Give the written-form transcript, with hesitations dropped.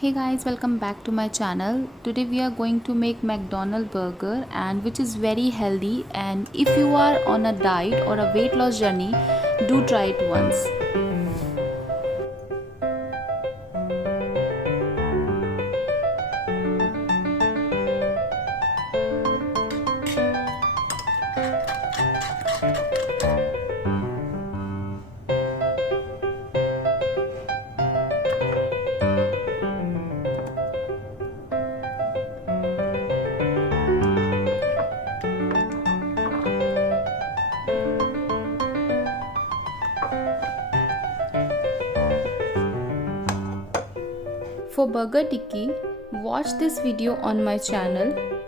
Hey guys, welcome back to my channel. Today we are going to make mcdonald burger, and which is very healthy, and if you are on a diet or a weight loss journey, do try it once. For burger tikki, watch this video on my channel.